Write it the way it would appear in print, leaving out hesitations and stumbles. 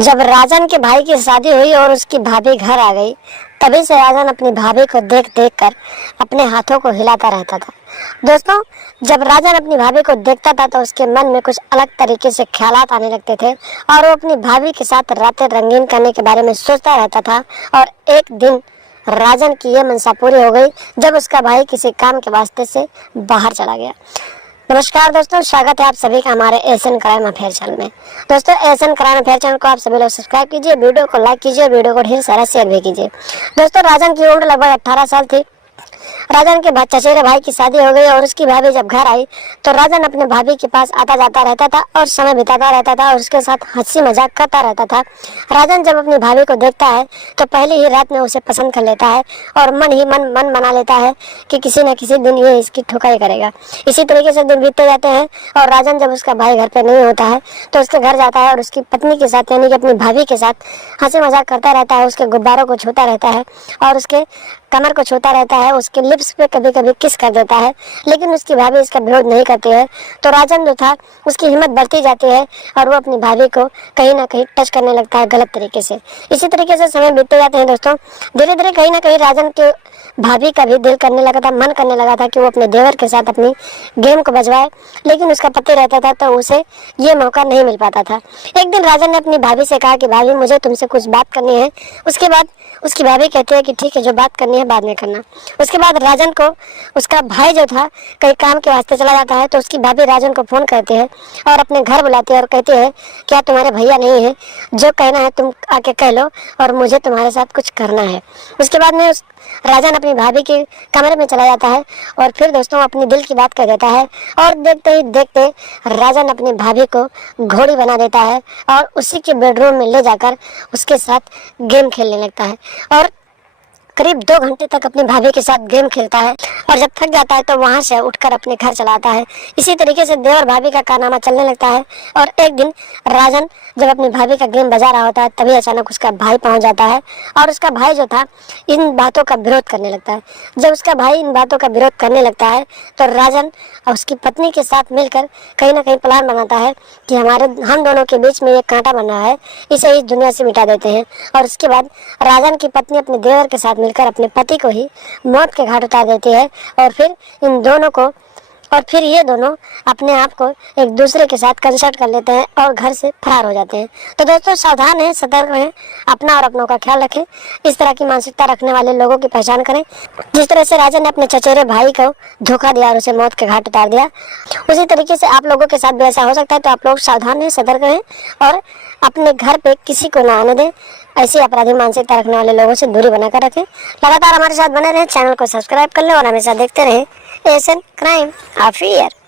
जब राजन के भाई की शादी हुई और उसकी भाभी घर आ गई, तभी से राजन अपनी भाभी को देख देख कर अपने हाथों को हिलाता रहता था। दोस्तों, जब राजन अपनी भाभी को देखता था तो उसके मन में कुछ अलग तरीके से ख्यालात आने लगते थे और वो अपनी भाभी के साथ रातें रंगीन करने के बारे में सोचता रहता था। और एक दिन राजन की यह मनसा पूरी हो गई जब उसका भाई किसी काम के वास्ते से बाहर चला गया। नमस्कार दोस्तों, स्वागत है आप सभी का हमारे एशियन क्राइम अफेयर चैनल में। दोस्तों, एशियन क्राइम अफेयर चैनल को आप सभी लोग सब्सक्राइब कीजिए, वीडियो को लाइक कीजिए, वीडियो को ढेर सारा शेयर भी कीजिए। दोस्तों, राजन की उम्र लगभग 18 साल थी। राजन के चचेरे भाई की शादी हो गई और उसकी भाभी जब घर आई तो राजन अपने भाभी के पास आता जाता रहता था और समय बिताता रहता था और उसके साथ हंसी मजाक करता रहता था। राजन जब अपनी भाभी को देखता है तो पहली ही रात में उसे पसंद कर लेता है और मन ही मन बना लेता है कि किसी न किसी दिन ये इसकी ठुकाई करेगा। इसी तरीके से दिन बीतते जाते हैं और राजन जब उसका भाई घर पे नहीं होता है तो उसके घर जाता है और उसकी पत्नी के साथ यानी कि अपनी भाभी के साथ हंसी मजाक करता रहता है, उसके गुब्बारों को छूता रहता है और उसके कमर को छूता रहता है, उसके लिप्स पे कभी कभी किस कर देता है। लेकिन उसकी भाभी इसका विरोध नहीं करती है तो राजन जो था उसकी हिम्मत बढ़ती जाती है और वो अपनी भाभी को कहीं ना कहीं टच करने लगता है गलत तरीके से। इसी तरीके से समय बीतते जाते हैं दोस्तों। धीरे धीरे कहीं ना कहीं राजन के भाभी का भी दिल करने लगा था, मन करने लगा था कि वो अपने देवर के साथ अपनी गेम को बजवाए, लेकिन उसका पति रहता था तो उसे ये मौका नहीं मिल पाता था। एक दिन राजन ने अपनी भाभी से कहा कि भाभी, मुझे तुमसे कुछ बात करनी है। उसके बाद उसकी भाभी कहती है कि ठीक है, जो बात करनी है बाद में करना। उसके बाद राजन को उसका भाई जो था कहीं काम के वास्ते चला जाता है तो उसकी भाभी राजन को फोन करती है और अपने घर बुलाती है और कहती है, क्या तुम्हारे भैया नहीं है? जो कहना है तुम आके कह लो और मुझे तुम्हारे साथ कुछ करना है। उसके बाद में राजन अपनी भाभी के कमरे में चला जाता है और फिर दोस्तों अपनी दिल की बात कह देता है और देखते ही देखते राजन अपनी भाभी को घोड़ी बना देता है और उसी के बेडरूम में ले जाकर उसके साथ गेम खेलने लगता है और करीब 2 घंटे तक अपनी भाभी के साथ गेम खेलता है और जब थक जाता है तो वहां से उठकर अपने घर चला आता है। इसी तरीके से देवर भाभी का कारनामा चलने लगता है और एक दिन राजन जब अपनी भाभी का गेम बजा रहा होता है तभी अचानक उसका भाई पहुंच जाता है और उसका भाई जो था इन बातों का विरोध करने लगता है। जब उसका भाई इन बातों का विरोध करने लगता है तो राजन और उसकी पत्नी के साथ मिलकर कहीं ना कहीं प्लान बनाता है कि हम दोनों के बीच में एक कांटा बन रहा है, इसे इस दुनिया से मिटा देते हैं। और उसके बाद राजन की पत्नी अपने देवर के साथ मिलकर अपने पति को ही मौत के घाट उतार देती है और फिर ये दोनों अपने आप को एक दूसरे के साथ कंसल्ट कर लेते हैं और घर से फरार हो जाते हैं। तो दोस्तों, सावधान हैं, सतर्क रहें, अपना और अपनों का ख्याल रखें। इस तरह की मानसिकता रखने वाले लोगों की पहचान करें। जिस तरह से राजन ने अपने चचेरे भाई को धोखा दिया और उसे मौत के घाट उतार दिया, उसी तरीके से आप लोगों के साथ भी ऐसा हो सकता है। तो आप लोग सावधान हैं, सतर्क रहें और अपने घर पे किसी को ना आने दें। ऐसी अपराधी मानसिकता रखने वाले लोगों से दूरी बनाकर रखें। लगातार हमारे साथ बने रहें, चैनल को सब्सक्राइब कर लें और हमेशा देखते रहें एशियन क्राइम अफेयर।